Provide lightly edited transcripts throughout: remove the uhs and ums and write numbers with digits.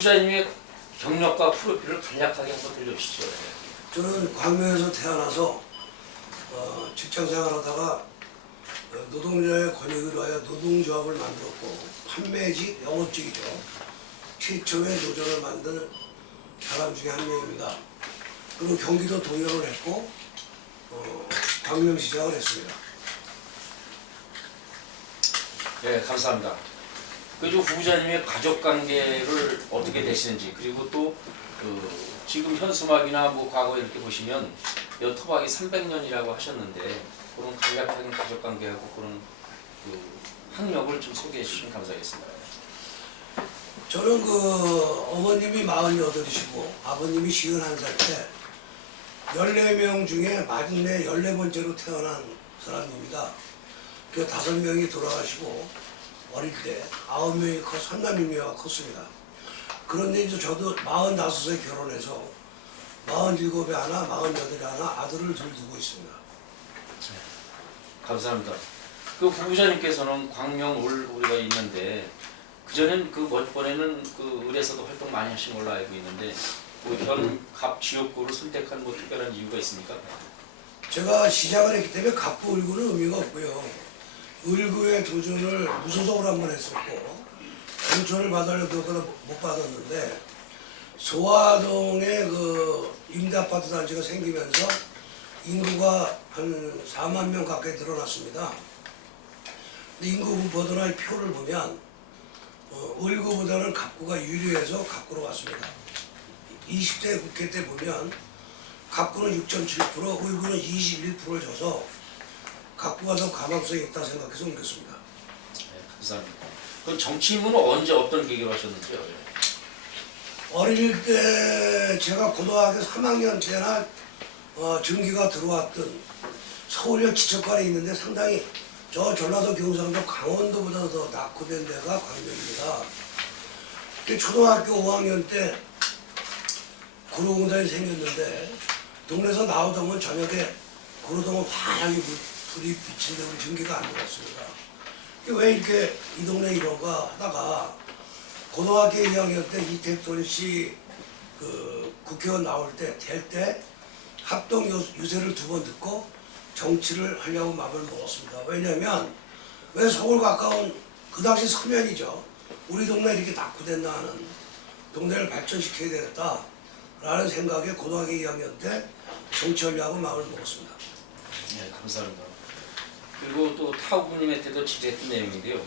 부자님의 경력과 프로필을 간략하게 한번 들려주시죠. 저는 광명에서 태어나서 직장생활하다가 노동자의 권익을 위하여 노동조합을 만들었고 판매직, 영업직이죠. 최초의 노조를 만든 사람 중에 한 명입니다. 그리고 경기도 동역을 했고 광명시장을 했습니다. 네, 감사합니다. 그리고 후보자님의 가족 관계를 어떻게 되시는지, 그리고 또 지금 현수막이나 뭐 과거 이렇게 보시면 여토박이 300년이라고 하셨는데 그런 간략한 가족 관계하고 그런 학력을 좀 소개해 주시면 감사하겠습니다. 저는 어머님이 48이시고 아버님이 51살 때 14명 중에 마지막에 14번째로 태어난 사람입니다. 그 5명이 돌아가시고 어릴 때 9명이 삼남매가 컸습니다. 그런데 이제 저도 45세 결혼해서 47에 하나, 48에 하나 아들을 둘 두고 있습니다. 감사합니다. 그 후보자님께서는 광명을 우리가 있는데 그전엔 번에는 을에서도 활동 많이 하신 걸로 알고 있는데 현 갑 지역구를 선택한 특별한 이유가 있습니까? 제가 시작을 했기 때문에 갑구 을구는 의미가 없고요. 을구의 도전을 무소속으로 한번 했었고 공천을 받으려고 못 받았는데 소화동에 임대아파트 단지가 생기면서 인구가 한 4만 명 가까이 늘어났습니다. 근데 인구 보도나 표를 보면 을구보다는 갑구가 유리해서 갑구로 왔습니다. 20대 국회 때 보면 갑구는 6.7%, 을구는 21%를 줘서 갑구가 더 가망성이 있다 생각해서 옮겼습니다. 네, 감사합니다. 그럼 정치 입문은 언제 어떤 계기로 하셨는지요? 어릴 때 제가 고등학교 3학년 때나 전기가 들어왔던 서울역 지척관에 있는데 상당히 저 전라도 경상도 강원도보다 더 낙후된 데가 광명입니다. 초등학교 5학년 때 구로공단이 생겼는데 동네에서 나오다 보면 저녁에 구로동은 환하게 불이 비친데 우리 전기가 안 들어왔습니다. 왜 이렇게 이 동네 이런가 하다가 고등학교 2학년 때 이택돈 씨 국회의원 나올 때 될 때 합동 유세를 2번 듣고 정치를 하려고 마음을 먹었습니다. 왜냐하면 왜 서울 가까운 그 당시 서면이죠. 우리 동네 이렇게 낙후된다 하는 동네를 발전시켜야 되겠다라는 생각에 고등학교 2학년 때 정치하려고 마음을 먹었습니다. 네, 감사합니다. 그리고 또 타 후보님한테도 지적했던 내용인데요.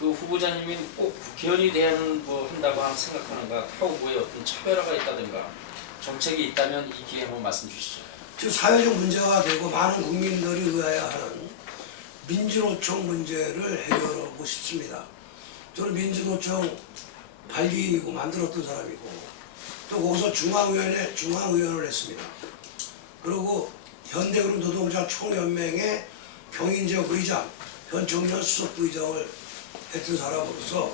그 후보자님이 꼭 국회의원이 한다고 생각하는가, 타 후보에 어떤 차별화가 있다든가 정책이 있다면 이 기회에 한번 말씀 주시죠. 지금 사회적 문제가 되고 많은 국민들이 의아해하는 민주노총 문제를 해결하고 싶습니다. 저는 민주노총 발기인이고 만들었던 사람이고 또 거기서 중앙의원을 했습니다. 그리고 현대그룹 노동자 총연맹의 경인지역 의장, 현 청년 수석부의장을 했던 사람으로서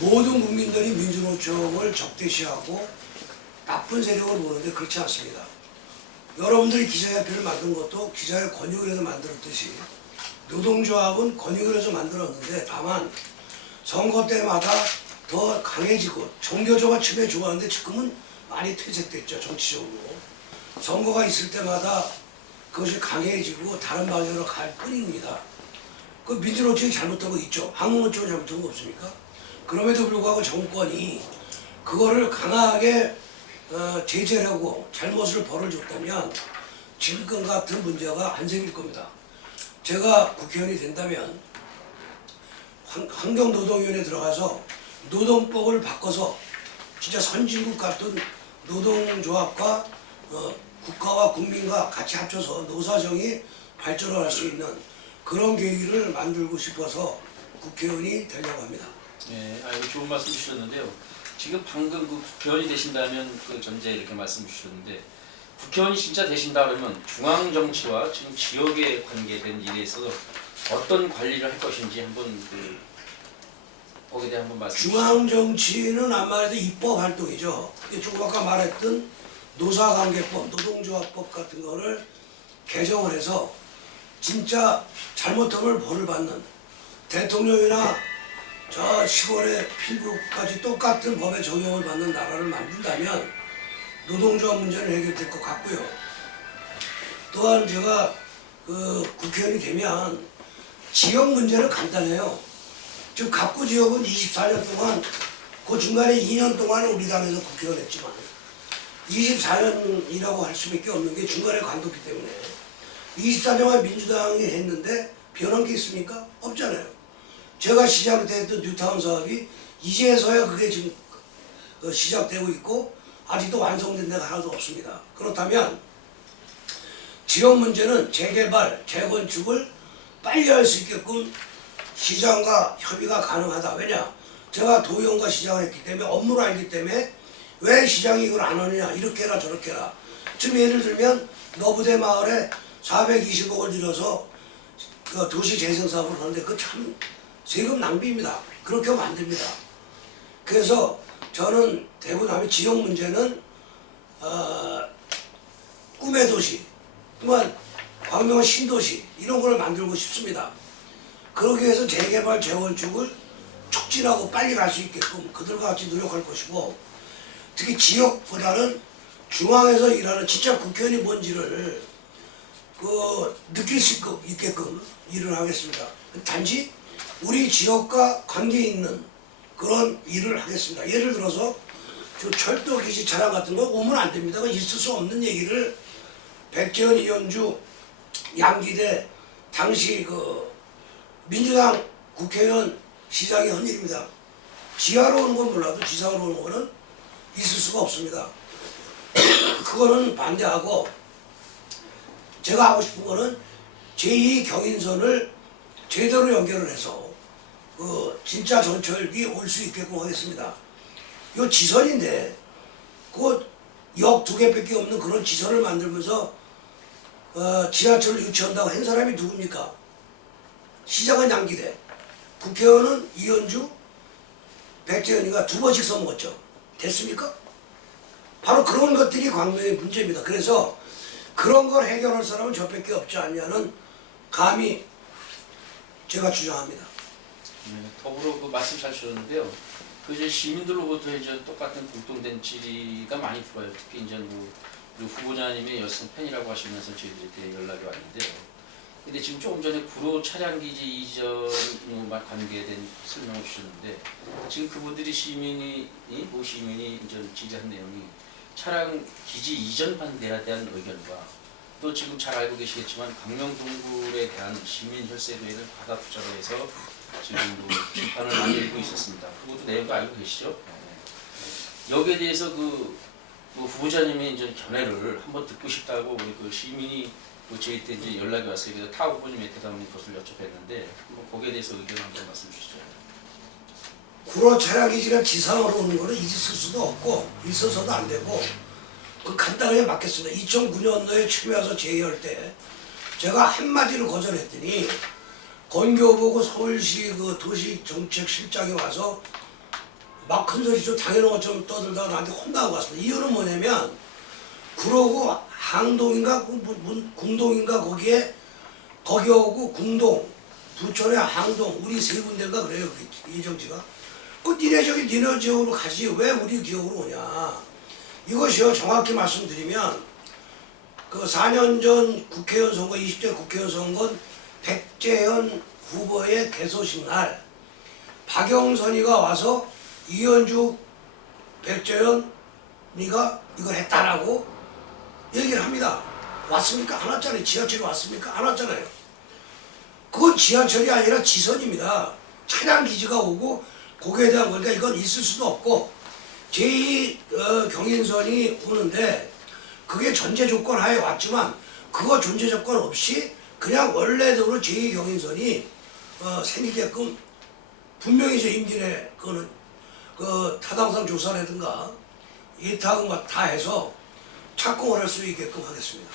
모든 국민들이 민주노총을 적대시하고 나쁜 세력을 보는데 그렇지 않습니다. 여러분들이 기자협회를 만든 것도 기자의 권익을 해서 만들었듯이 노동조합은 권익을 해서 만들었는데 다만 선거 때마다 더 강해지고 종교조합 침해 좋아하는데 지금은 많이 퇴색됐죠. 정치적으로. 선거가 있을 때마다 그것이 강해지고 다른 방향으로 갈 뿐입니다. 그 민주노총이 잘못한 거 있죠. 한국노총이 잘못한 거 없습니까? 그럼에도 불구하고 정권이 그거를 강하게 제재를 하고 잘못을 벌어줬다면 지금 같은 문제가 안 생길 겁니다. 제가 국회의원이 된다면 환경노동위원회에 들어가서 노동법을 바꿔서 진짜 선진국 같은 노동조합과 국가와 국민과 같이 합쳐서 노사정이 발전을 할 수 있는 그런 계기를 만들고 싶어서 국회의원이 되려고 합니다. 네, 좋은 말씀 주셨는데요. 지금 방금 국회의원이 되신다면 전제 이렇게 말씀 주셨는데 국회의원이 진짜 되신다 그러면 중앙 정치와 지금 지역에 관계된 일에 있어서 어떤 관리를 할 것인지 한번 거기에 대해 한번 말씀 주시죠. 중앙 정치는 아무래도 입법 활동이죠. 조금 아까 말했던 노사관계법, 노동조합법 같은 거를 개정을 해서 진짜 잘못하면 벌을 받는 대통령이나 저 시골의 필요까지 똑같은 법의 적용을 받는 나라를 만든다면 노동조합 문제는 해결될 것 같고요. 또한 제가 국회의원이 되면 지역 문제는 간단해요. 지금 갑구 지역은 24년 동안 그 중간에 2년 동안은 우리 당에서 국회의원 했지만 24년이라고 할 수밖에 없는 게 중간에 관뒀기 때문에 24년간 민주당이 했는데 변한 게 있습니까? 없잖아요. 제가 시작 때 했던 뉴타운 사업이 이제서야 그게 지금 시작되고 있고 아직도 완성된 데가 하나도 없습니다. 그렇다면 지역 문제는 재개발, 재건축을 빨리 할 수 있게끔 시장과 협의가 가능하다. 왜냐? 제가 도의원과 시장을 했기 때문에 업무를 알기 때문에 왜 시장이 이걸 안 하느냐, 이렇게 해라 저렇게 해라. 지금 예를 들면 너부대 마을에 420억을 들여서 그 도시 재생 사업을 하는데 그 참 세금 낭비입니다. 그렇게 하면 안 됩니다. 그래서 저는 대구 남의 지역 문제는 꿈의 도시, 또한 광명은 신도시 이런 걸 만들고 싶습니다. 그러기 위해서 재개발, 재건축을 촉진하고 빨리 갈 수 있게끔 그들과 같이 노력할 것이고 특히 지역보다는 중앙에서 일하는 진짜 국회의원이 뭔지를 느낄 수 있게끔 일을 하겠습니다. 단지 우리 지역과 관계 있는 그런 일을 하겠습니다. 예를 들어서 저 철도 기지 차량 같은 거 오면 안 됩니다. 있을 수 없는 얘기를 백재현, 이현주, 양기대 당시 민주당 국회의원 시장이 한 일입니다. 지하로 오는 건 몰라도 지상으로 오는 거는 있을 수가 없습니다. 그거는 반대하고 제가 하고 싶은 거는 제2 경인선을 제대로 연결을 해서 진짜 전철이 올 수 있게끔 하겠습니다. 이 지선인데 역 2개밖에 없는 그런 지선을 만들면서 지하철을 유치한다고 한 사람이 누굽니까? 시장은 양기대, 국회의원은 이현주, 백재현이가 2번씩 써먹었죠. 됐습니까? 바로 그런 것들이 광명의 문제입니다. 그래서 그런 걸 해결할 사람은 저밖에 없지 않냐는 감히 제가 주장합니다. 더불어 그 말씀 잘 주셨는데요. 이제 시민들로부터 이제 똑같은 공통된 질의가 많이 들어요. 특히 이제 우리 후보자님의 여성 팬이라고 하시면서 저희들한테 연락이 왔는데요. 근데 지금 조금 전에 구로 차량기지 이전과 관계된 설명을 주셨는데 지금 그분들이 시민이 이제 지지한 내용이 차량기지 이전 반대에 대한 의견과 또 지금 잘 알고 계시겠지만 강명동굴에 대한 시민 혈세를 과다 투자로 해서 지금 비판을 많이 일고 있었습니다. 그것도 내용도 알고 계시죠? 네. 여기에 대해서 후보자님의 이제 견해를 한번 듣고 싶다고 우리 시민이 저희한테 이제 연락이 왔어요. 그래서 타 후보님한테 한번 그것을 여쭤봤는데 거기에 대해서 의견 한번 말씀 주시죠. 구로 차량기지가 지상으로 오는 거는 있을 수도 없고 있어서도 안 되고 간단하게 맞겠습니다. 2009년도에 처음에 와서 제의할 때 제가 한마디로 거절했더니 건교보고 서울시 도시정책실장이 와서 막 큰소리죠. 당연한 것처럼 떠들다가 나한테 혼나고 갔습니다. 이유는 뭐냐면 구로구 항동인가 궁동인가 거기 오고 궁동 부천의 항동 우리 세 군데인가 그래요. 예정지가 니네 지역으로 가지 왜 우리 지역으로 오냐. 이것이요 정확히 말씀드리면 4년 전 국회의원 선거 20대 국회의원 선거는 백재현 후보의 개소식 날 박영선이가 와서 이현주 백재현이가 이걸 했다라고 얘기를 합니다. 왔습니까? 안 왔잖아요. 지하철이 왔습니까? 안 왔잖아요. 그건 지하철이 아니라 지선입니다. 차량 기지가 오고 거기에 대한 거니까 이건 있을 수도 없고 제2 경인선이 오는데 그게 전제 조건 하에 왔지만 그거 전제 조건 없이 그냥 원래대로 제2 경인선이 생기게끔 분명히 제 임진에 그거는 타당성 조사라든가 예타하고 막 다 해서 착공을 할 수 있게끔 하겠습니다.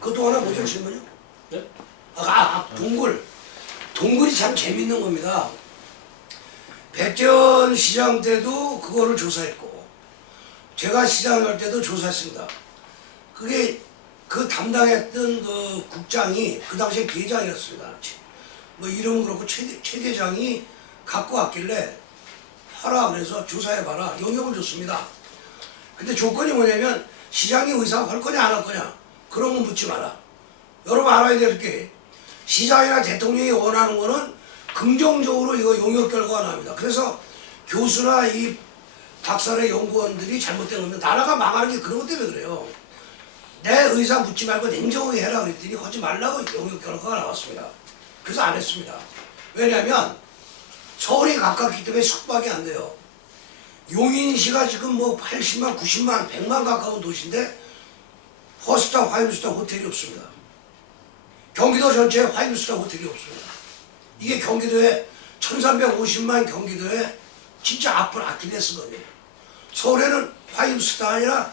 그것도 하나 뭐죠 질문이요? 네? 동굴이 참 재밌는 겁니다. 백재현 시장 때도 그거를 조사했고 제가 시장할 때도 조사했습니다. 그게 담당했던 국장이 그 당시에 계장이었습니다. 이름은 그렇고 최 계장이 갖고 왔길래 하라 그래서 조사해봐라. 용역을 줬습니다. 근데 조건이 뭐냐면 시장이 의사할 거냐 안 할 거냐 그런 거 묻지 마라. 여러분 알아야 될 게 시장이나 대통령이 원하는 거는 긍정적으로 이거 용역 결과가 나옵니다. 그래서 교수나 이 박사의 연구원들이 잘못된 겁니다. 나라가 망하는 게 그런 것 때문에 그래요. 내 의사 묻지 말고 냉정하게 해라 그랬더니 하지 말라고 용역 결과가 나왔습니다. 그래서 안 했습니다. 왜냐하면 서울이 가깝기 때문에 숙박이 안 돼요. 용인시가 지금 뭐 80만, 90만, 100만 가까운 도시인데 포스타, 파이브스타 호텔이 없습니다. 경기도 전체에 파이브스타 호텔이 없습니다. 이게 경기도에 1350만 경기도에 진짜 아픈 아킬레스건이에요. 서울에는 파이브스타 아니라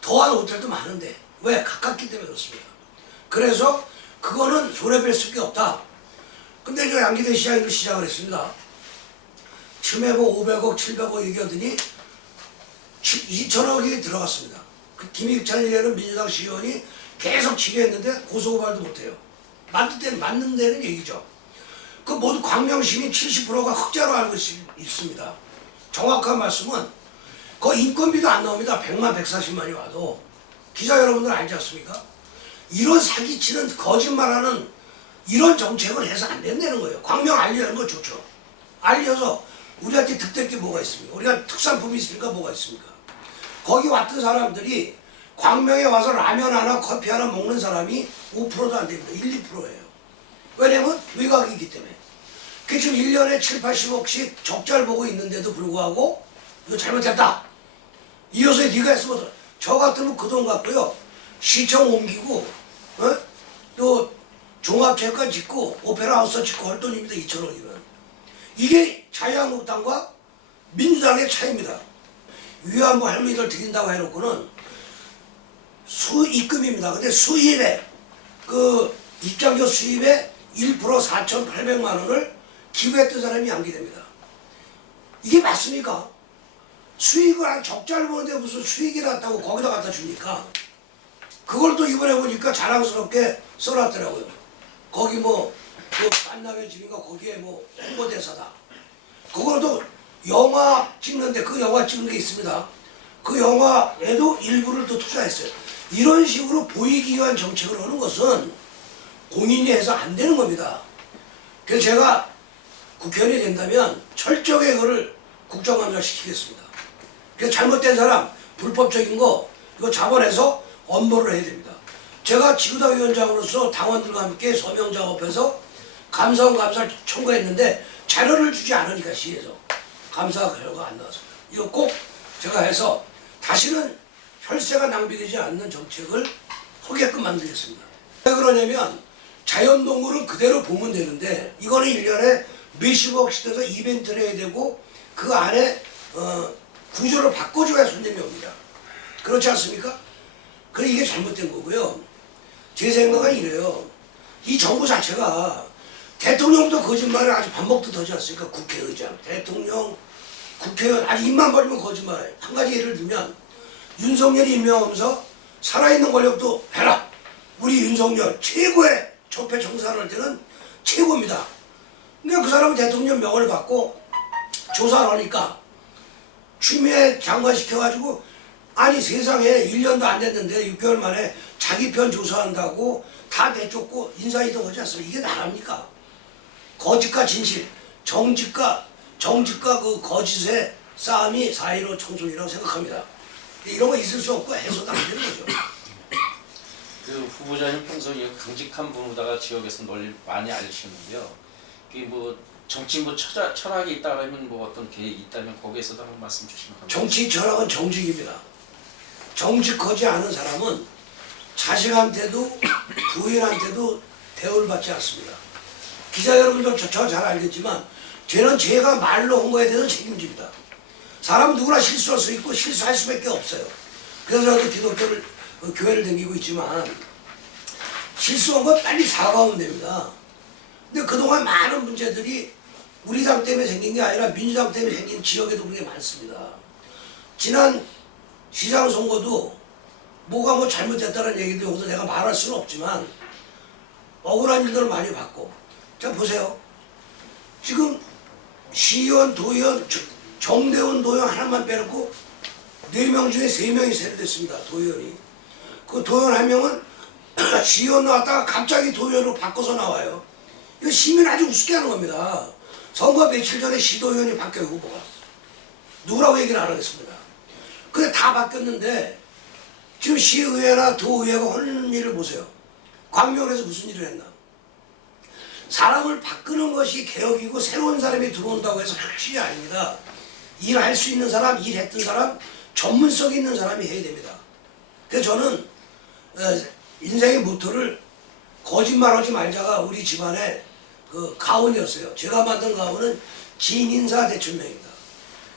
더한 호텔도 많은데 왜? 가깝기 때문에 그렇습니다. 그래서 그거는 손해볼 수밖에 없다. 근데 저 양기대 시장이 시작을 했습니다. 처음에 뭐 500억, 700억 얘기하더니 2천억이 들어갔습니다. 그 김익찬이라는 민주당 시의원이 계속 지휘했는데 고소고발도 못해요. 맞는 데는 얘기죠. 그 모두 광명시민 70%가 흑자로 알고 있습니다. 정확한 말씀은 그 인건비도 안 나옵니다. 100만, 140만이 와도. 기자 여러분들 알지 않습니까? 이런 사기치는 거짓말하는 이런 정책을 해서 안 된다는 거예요. 광명 알리는 거 좋죠. 알려서 우리한테 득될 게 뭐가 있습니까? 우리가 특산품이 있으니까 뭐가 있습니까? 거기 왔던 사람들이 광명에 와서 라면 하나 커피 하나 먹는 사람이 5%도 안 됩니다. 1, 2%예요. 왜냐면 외곽이기 때문에. 그 지금 1년에 7, 80억씩 적자를 보고 있는데도 불구하고 이거 잘못했다. 이어서 네가 했으면 저 같으면 그 돈 갖고요. 시청 옮기고 또 종합체육관 짓고 오페라 하우스 짓고 할 돈입니다. 2천억이면. 이게 자유한국당과 민주당의 차이입니다. 위안부 할머니들 드린다고 해놓고는 수입금입니다. 근데 수입에 그 입장료 수입에 1% 4,800만 원을 기부했던 사람이 양기됩니다. 이게 맞습니까? 수익을 한 적자를 보는데 무슨 수익이 났다고 거기다 갖다 줍니까? 그걸 또 이번에 보니까 자랑스럽게 써놨더라고요. 거기 뭐 그 만남의 집인가 거기에 뭐 홍보대사다. 그걸도 영화 찍는데 그 영화 찍은 게 있습니다. 그 영화에도 일부를 또 투자했어요. 이런 식으로 보이기 위한 정책을 하는 것은 공인이 해서 안 되는 겁니다. 그래서 제가 국회의원이 된다면 철저하게 그거를 국정감사 시키겠습니다. 그래서 잘못된 사람, 불법적인 거 이거 잡아내서 엄벌을 해야 됩니다. 제가 지구당 위원장으로서 당원들과 함께 서명 작업해서 감사원 감사를 청구했는데 자료를 주지 않으니까 시에서 감사 결과가 안 나왔습니다. 이거 꼭 제가 해서 다시는 혈세가 낭비되지 않는 정책을 하게끔 만들겠습니다. 왜 그러냐면 자연동물은 그대로 보면 되는데 이거는 1년에 몇십억씩 돼서 이벤트를 해야 되고 그 안에 구조를 바꿔줘야 손님이 옵니다. 그렇지 않습니까? 그래 이게 잘못된 거고요. 제 생각은 이래요. 이 정부 자체가 대통령도 거짓말을 아주 밥 먹듯 하지 않습니까? 국회의장, 대통령, 국회의원 아주 입만 벌리면 거짓말해요. 한 가지 예를 들면 윤석열이 임명하면서 살아있는 권력도 해라. 우리 윤석열 최고의 적폐 청산할 때는 최고입니다. 근데 그 사람은 대통령 명을 받고 조사를 하니까 추미애 장관 시켜가지고 아니 세상에 1년도 안 됐는데 6개월 만에 자기 편 조사한다고 다 내쫓고 인사이동하지 않습니까? 이게 나랍니까? 거짓과 진실, 정직과 그 거짓의 싸움이 4.15 청소년이라고 생각합니다. 이런 거 있을 수 없고 해서도 안 되는 거죠. 그 후보자님 평소에 강직한 분으로다가 지역에서 널리 많이 알리시는데요. 그게 뭐 정치 뭐 철학이 있다면 뭐 어떤 계획이 있다면 거기에서도 한번 말씀 주시면 감사합니다. 정치 철학은 정직입니다. 정직하지 않은 사람은 자식한테도 부인한테도 대우를 받지 않습니다. 기자 여러분들 저 잘 알겠지만 저는 제가 말로 한 거에 대해서 책임집니다. 사람은 누구나 실수할 수 있고 실수할 수밖에 없어요. 그래서 저도 기독교를 교회를 다니고 있지만 실수한 건 빨리 사과하면 됩니다. 근데 그동안 많은 문제들이 우리 당 때문에 생긴 게 아니라 민주당 때문에 생긴 지역에도 그런 게 많습니다. 지난 시장 선거도 뭐가 뭐 잘못됐다는 얘기도 여기서 내가 말할 수는 없지만 억울한 일들을 많이 봤고 자 보세요. 지금 시의원, 도의원, 정대원 도의원 하나만 빼놓고 4명 중에 3명이 세례됐습니다. 도의원이. 그 도의원 한 명은 시의원 나왔다가 갑자기 도의원으로 바꿔서 나와요. 이거 시민 아주 우습게 하는 겁니다. 선거 며칠 전에 시도의원이 바뀌어요, 후보가. 누구라고 얘기를 안 하겠습니다. 근데 다 바뀌었는데 지금 시의회나 도의회가 하는 일을 보세요. 광명에서 무슨 일을 했나? 사람을 바꾸는 것이 개혁이고 새로운 사람이 들어온다고 해서 확실히 아닙니다. 일할 수 있는 사람, 일했던 사람, 전문성 있는 사람이 해야 됩니다. 그래서 저는 인생의 모토를 거짓말하지 말자가 우리 집안의 그 가훈이었어요. 제가 만든 가훈은 진인사 대천명입니다.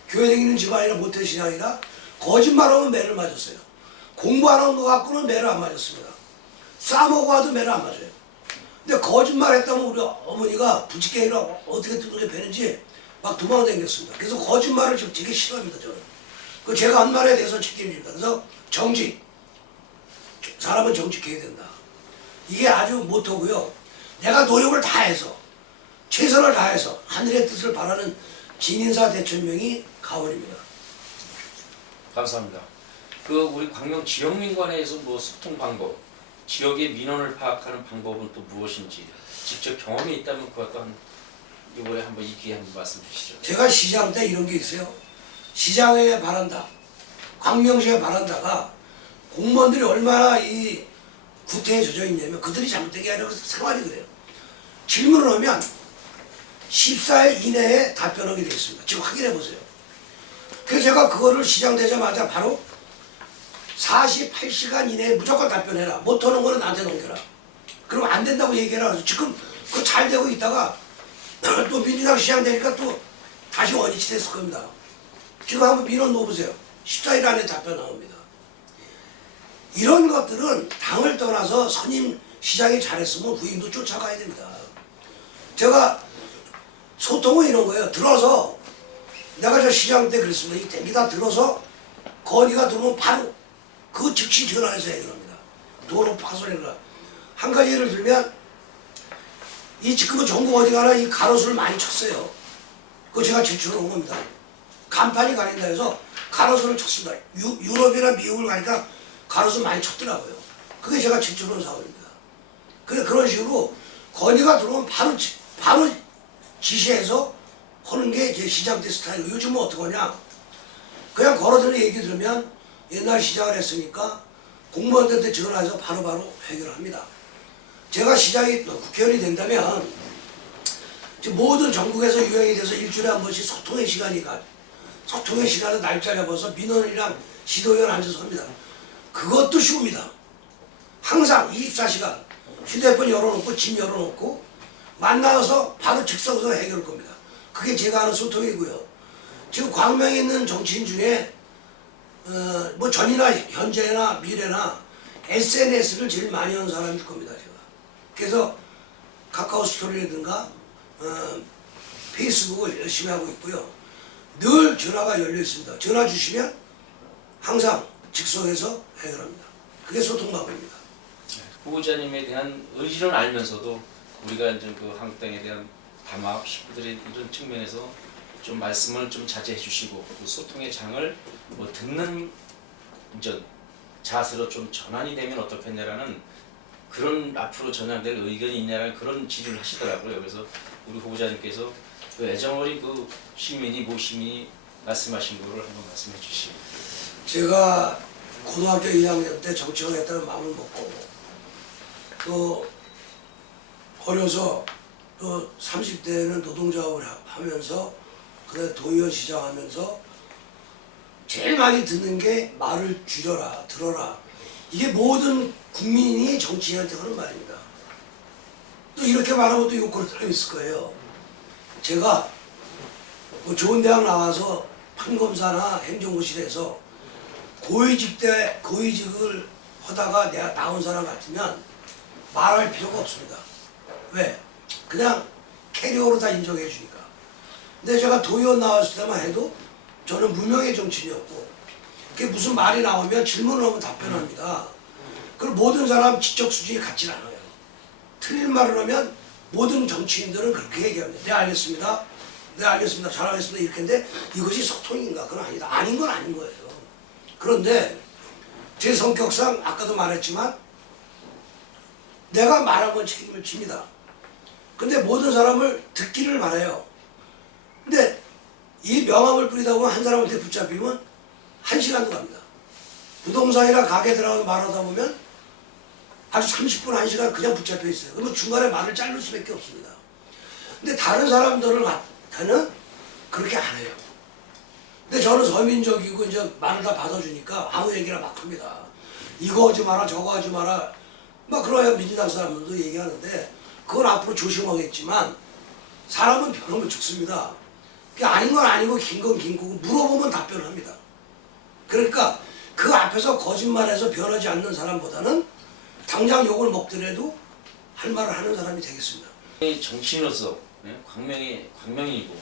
교회 다니는 집안이나 모태신앙이라 거짓말하면 매를 맞았어요. 공부 안 하는 거 갖고는 매를 안 맞았습니다. 싸먹어 와도 매를 안 맞아요. 근데 거짓말 했다면 우리 어머니가 부지깽이라 어떻게 두들겨 패는지 막 도망다녔습니다. 그래서 거짓말을 지금 되게 싫어합니다, 저는. 그 제가 한 말에 대해서 책임집니다. 그래서 정직. 사람은 정직해야 된다. 이게 아주 모토고요. 내가 노력을 다해서 최선을 다해서 하늘의 뜻을 바라는 진인사 대천명이 가원입니다. 감사합니다. 그 우리 광명 지역민관회에서 뭐 소통 방법, 지역의 민원을 파악하는 방법은 또 무엇인지 직접 경험이 있다면 그것도 한 이번에 한번 이 기회에 한번 말씀 주시죠. 제가 시장 때 이런 게 있어요. 시장에 바란다, 광명시에 바란다가 공무원들이 얼마나 이 구태에 젖어 있냐면 그들이 잘못된 게 아니라 생활이 그래요. 질문을 하면 14일 이내에 답변하게 되어 있습니다. 지금 확인해 보세요. 그래서 제가 그거를 시장 되자마자 바로 48시간 이내에 무조건 답변해라. 못하는 거는 나한테 넘겨라. 그럼 안 된다고 얘기해라. 그래서 지금 그거 잘 되고 있다가 또 민주당 시장 되니까 또 다시 원위치 됐을 겁니다. 지금 한번 민원 넣어보세요. 14일 안에 답변 나옵니다. 이런 것들은 당을 떠나서 선임 시장이 잘했으면 후임도 쫓아가야 됩니다. 제가 소통은 이런 거예요. 들어서 내가 저 시장 때 그랬습니다. 이 대기다 들어서 건의가 들어오면 바로 그 즉시 전화해서 해야 합니다. 도로 파손이라. 한 가지 예를 들면 이 지금 전국 어디 가나 이 가로수를 많이 쳤어요. 그거 제가 제출해 온 겁니다. 간판이 가린다 해서 가로수를 쳤습니다. 유럽이나 미국을 가니까 가로수 많이 쳤더라고요. 그게 제가 제출해 온 사업입니다. 그런 식으로 건의가 들어오면 바로 지시해서 하는 게 제 시장 때 스타일이에요. 요즘은 어떻게 하냐? 그냥 걸어들어 얘기 들으면 옛날 시장을 했으니까 공무원들한테 전화해서 바로바로 해결합니다. 제가 시장이 국회의원이 된다면 모든 전국에서 유행이 돼서 일주일에 한 번씩 소통의 시간을 날짜 잡아서 민원이랑 시도위원 앉아서 합니다. 그것도 쉬웁니다. 항상 24시간 휴대폰 열어놓고 짐 열어놓고 만나서 바로 즉석으로 해결할 겁니다. 그게 제가 하는 소통이고요. 지금 광명에 있는 정치인 중에 뭐 전이나 현재나 미래나 SNS를 제일 많이 하는 사람일 겁니다. 제가. 그래서 카카오 스토리라든가 페이스북을 열심히 하고 있고요. 늘 전화가 열려 있습니다. 전화 주시면 항상 즉석에서 해결합니다. 그게 소통 방법입니다. 후보자님에 대한 의지는 알면서도 우리가 이제 그 한국당에 대한 담합 식구들의 이런 측면에서 좀 말씀을 좀 자제해 주시고 그 소통의 장을 뭐 듣는 이제 자세로 좀 전환이 되면 어떻겠냐라는 그런 앞으로 전향될 의견이 있냐라는 그런 질의를 하시더라고요. 그래서 우리 후보자님께서 그 애정어린 그 시민이 모 시민이 말씀하신 거를 한번 말씀해 주시고. 제가 고등학교 2학년 때 정치를 했다는 마음을 먹고 또 어려서 또 30대에는 노동자업을 하면서 그다음에 도의원 시장 하면서 제일 많이 듣는 게 말을 줄여라, 들어라. 이게 모든 국민이 정치인한테 하는 말입니다. 또 이렇게 말하면 또 욕하는 사람이 있을 거예요. 제가 뭐 좋은 대학 나와서 판검사나 행정고시에서 고위직을 하다가 내가 나온 사람 같으면 말할 필요가 없습니다. 왜? 그냥 캐리어로 다 인정해 주니까. 근데 제가 도의원 나왔을 때만 해도 저는 무명의 정치인이었고 그게 무슨 말이 나오면 질문을 하면 답변합니다. 그리고 모든 사람 지적 수준이 같진 않아요. 틀린 말을 하면 모든 정치인들은 그렇게 얘기합니다. 네 알겠습니다. 네 알겠습니다. 잘하겠습니다. 이렇게 했는데 이것이 소통인가? 그건 아니다. 아닌 건 아닌 거예요. 그런데 제 성격상 아까도 말했지만 내가 말한 건 책임을 집니다. 근데 모든 사람을 듣기를 바라요. 근데 이 명함을 뿌리다 보면 한 사람한테 붙잡히면 1시간도 갑니다. 부동산이나 가게 들어가서 말하다 보면 아주 30분, 1시간 그냥 붙잡혀 있어요. 그러면 중간에 말을 자를 수밖에 없습니다. 근데 다른 사람들을 갖다는 그렇게 안 해요. 근데 저는 서민적이고 이제 말을 다 받아주니까 아무 얘기나 막 합니다. 이거 하지 마라, 저거 하지 마라. 막 그러야 민주당 사람들도 얘기하는데 그걸 앞으로 조심하겠지만 사람은 변하면 죽습니다. 그게 아닌 건 아니고 긴 건 긴 거고 물어보면 답변을 합니다. 그러니까 그 앞에서 거짓말해서 변하지 않는 사람보다는 당장 욕을 먹더라도 할 말을 하는 사람이 되겠습니다. 정치인으로서 광명이고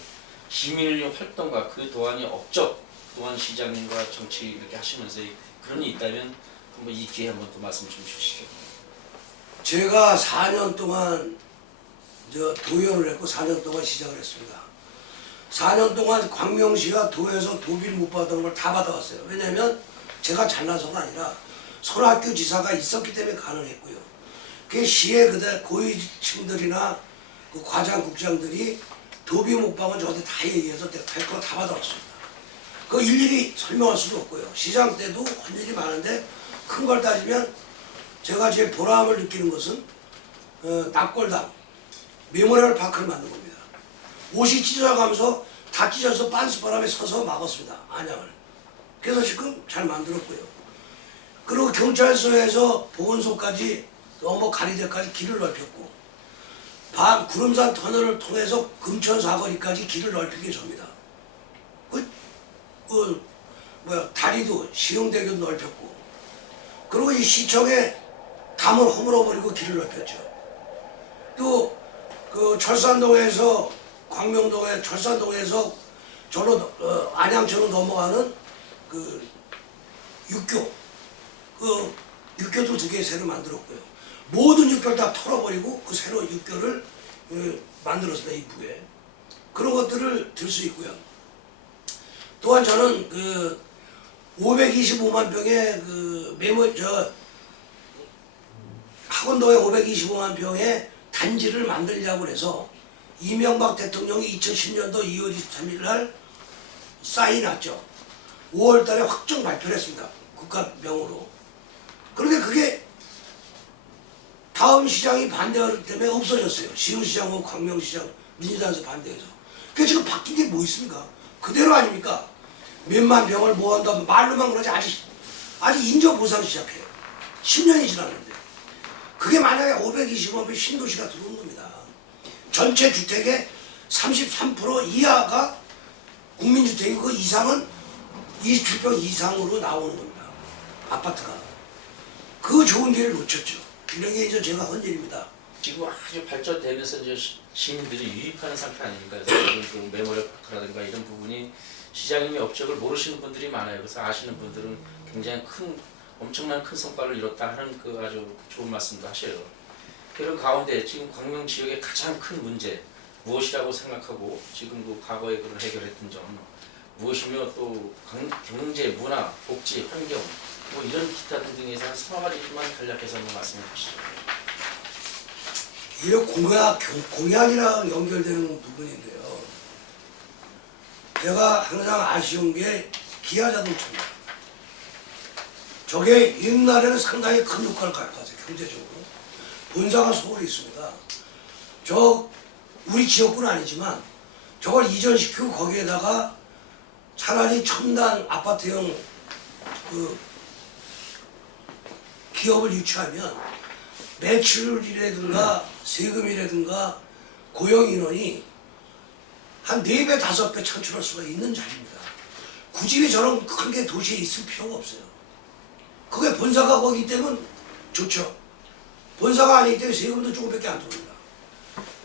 시민을 위한 활동과 그 또한이 업적 또한 시장님과 정치 이렇게 하시면서 그런 게 있다면 한번 이 기회에 한번 또 말씀 좀 주시죠. 제가 4년 동안 도의원을 했고 4년 동안 시장을 했습니다. 4년 동안 광명시가 도에서 도비를 못 받은 걸 다 받아왔어요. 왜냐하면 제가 잘나서가 아니라 선학교 지사가 있었기 때문에 가능했고요. 그 시의 그대 고위층들이나 그 과장 국장들이 도비 못 받은 저한테 다 얘기해서 다 받아왔습니다. 그 일일이 설명할 수도 없고요. 시장 때도 할 일이 많은데 큰 걸 따지면 제가 제 보람을 느끼는 것은 납골당 메모리얼 파크를 만든 겁니다. 옷이 찢어가면서 다 찢어서 빤스바람에 서서 막았습니다. 안양을. 그래서 지금 잘 만들었고요. 그리고 경찰서에서 보건소까지 넘어 가리대까지 길을 넓혔고 구름산 터널을 통해서 금천 사거리까지 길을 넓힌 게 접니다. 다리도 시흥대교도 넓혔고 그리고 이 시청에 담을 허물어버리고 길을 넓혔죠. 또 그 철산동에서 광명동에 철산동에서 안양천으로 넘어가는 그 육교 그 육교도 2개 새로 만들었고요. 모든 육교를 다 털어버리고 그 새로 육교를 만들었습니다. 이쁘게. 그런 것들을 들 수 있고요. 또한 저는 그 525만 평의 학원동에 525만 평의 단지를 만들려고 해서 이명박 대통령이 2010년도 2월 23일 날 사인했죠. 5월 달에 확정 발표를 했습니다. 국가명으로. 그런데 그게 다음 시장이 반대하기 때문에 없어졌어요. 시흥시장하고 광명시장 민주당에서 반대해서. 그게 지금 바뀐 게 뭐 있습니까? 그대로 아닙니까? 몇만 병을 모은다면 말로만 그러지 아직 인저 보상 시작해요. 10년이 지났는데. 그게 만약에 525만 평 신도시가 들어온 겁니다. 전체 주택의 33% 이하가 국민주택이고 그 이상은 27평 이상으로 나오는 겁니다. 아파트가. 그 좋은 기회를 놓쳤죠. 이런 게 이제 제가 한 일입니다. 지금 아주 발전되면서 이제 시민들이 유입하는 상태 아닙니까? 그래서 그 메모리얼 파크라든가 이런 부분이 시장님의 업적을 모르시는 분들이 많아요. 그래서 아시는 분들은 굉장히 엄청난 큰 성과를 이뤘다 하는 그 아주 좋은 말씀도 하셔요. 그런 가운데 지금 광명 지역의 가장 큰 문제 무엇이라고 생각하고 지금 그 과거에 그걸 해결했던 점 무엇이며 또 경제, 문화, 복지, 환경 뭐 이런 기타 등등에서 한 3가지만 간략해서 한번 말씀해 주시죠. 이게 공약이랑 연결되는 부분인데요. 제가 항상 아쉬운 게 기아자동차입니다. 저게 옛날에는 상당히 큰 효과를 가져갔어요. 경제적으로. 본사가 서울에 있습니다. 우리 지역구는 아니지만 저걸 이전시키고 거기에다가 차라리 첨단 아파트형 그 기업을 유치하면 매출이라든가 세금이라든가 고용인원이 한 4배, 5배 창출할 수가 있는 자리입니다. 굳이 저런 큰 게 도시에 있을 필요가 없어요. 그게 본사가 거기 때문에 좋죠. 본사가 아니기 때문에 세금도 조금밖에 안 들어옵니다.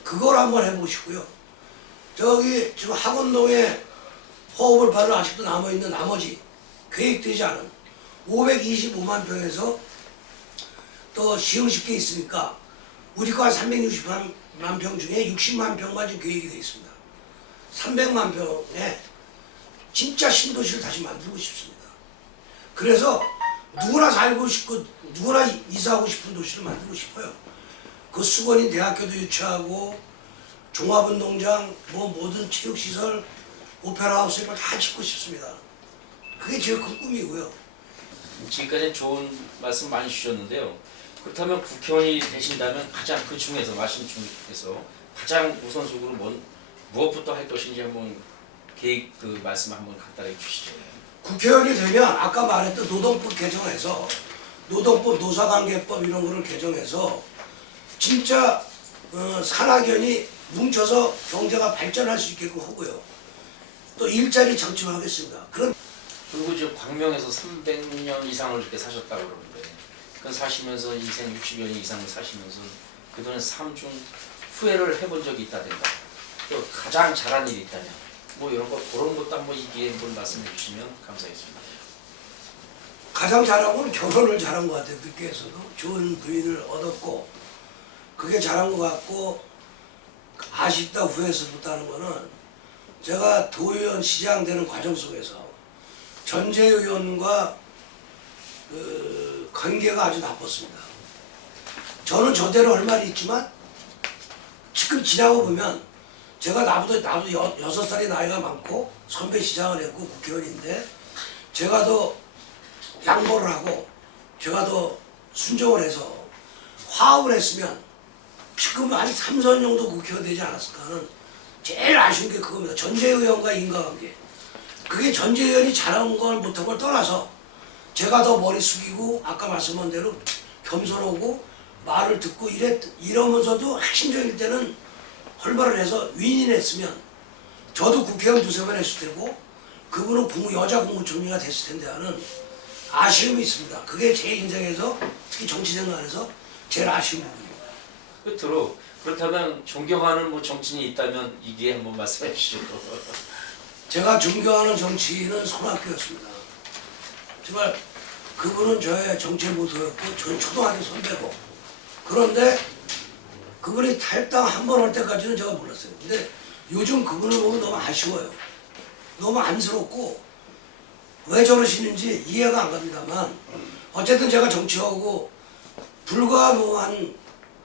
그걸 한번 해보시고요. 저기 지금 학원동에 허업을 받을 아직도 남아있는 나머지 계획되지 않은 525만 평에서 또 시흥시께 있으니까 우리 거 한 360만 평 중에 60만 평만 지금 계획이 되어 있습니다. 300만 평의 진짜 신도시를 다시 만들고 싶습니다. 그래서 누구나 살고 싶고 누구나 이사하고 싶은 도시를 만들고 싶어요. 그 수건인 대학교도 유치하고 종합운동장, 뭐 모든 체육시설, 오페라하우스 이걸 다 짓고 싶습니다. 그게 제일 큰 꿈이고요. 지금까지 좋은 말씀 많이 주셨는데요. 그렇다면 국회의원이 되신다면 가장 그 중에서 말씀 중에서 가장 우선적으로 무엇부터 할 것인지 한번 계획 그 말씀 한번 간단하게 주시죠. 국회의원이 되면 아까 말했던 노동법 개정해서 노동법, 노사관계법 이런 거를 개정해서 진짜 산학연이 뭉쳐서 경제가 발전할 수 있게끔 하고요. 또 일자리 창출하겠습니다. 그런 그리고 이제 광명에서 300년 이상을 이렇게 사셨다고 그러는데 그 사시면서 인생 60여 년 이상을 사시면서 그동안 삶 중 후회를 해본 적이 있다든가 또 가장 잘한 일이 있다면 뭐 이런 거 그런 것도 한번 이 기회에 한번 말씀해 주시면 감사하겠습니다. 가장 잘한 건 결혼을 잘한 것 같아요. 늦게에서도 좋은 부인을 얻었고 그게 잘한 것 같고 아쉽다 후회스럽다는 거는 제가 도의원 시장 되는 과정 속에서 전재의원과 그 관계가 아주 나빴습니다. 저는 저대로 할 말이 있지만 지금 지나고 보면 제가 나도 6살이 나이가 많고 선배 시장을 했고 국회의원인데 제가 더 양보를 하고 제가 더 순종을 해서 화합을 했으면 지금 한 3, 4년 정도 국회의원 되지 않았을까 하는 제일 아쉬운 게 그겁니다. 전재의원과 인과관계. 그게 전재의원이 잘한 걸 못한 걸 떠나서 제가 더 머리 숙이고 아까 말씀한 대로 겸손하고 말을 듣고 이러면서도 핵심적일 때는 활발을 해서 윈윈했으면 저도 국회의원 2~3번 했을 테고 그분은 여자 국무총리가 됐을 텐데 하는 아쉬움이 있습니다. 그게 제 인생에서 특히 정치 생활에서 제일 아쉬운 부분입니다. 끝으로 그렇다면 존경하는 뭐 정치인이 있다면 이 기회에 한번 말씀해 주시죠. 제가 존경하는 정치인은 손학규였습니다. 정말 그분은 저의 정치의 모토였고 저는 초등학교 선배고 그런데 그분이 탈당 한 번 할 때까지는 제가 몰랐어요. 근데 요즘 그분을 보면 너무 아쉬워요. 너무 안쓰럽고 왜 저러시는지 이해가 안 갑니다만 어쨌든 제가 정치하고 불과 뭐 한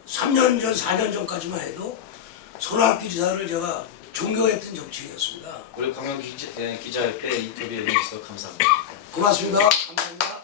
3년 전, 4년 전까지만 해도 손학규 지사를 제가 존경했던 정치인이었습니다. 우리 광명 기자협회 인터뷰에 응해주셔서 감사합니다. 고맙습니다. 감사합니다.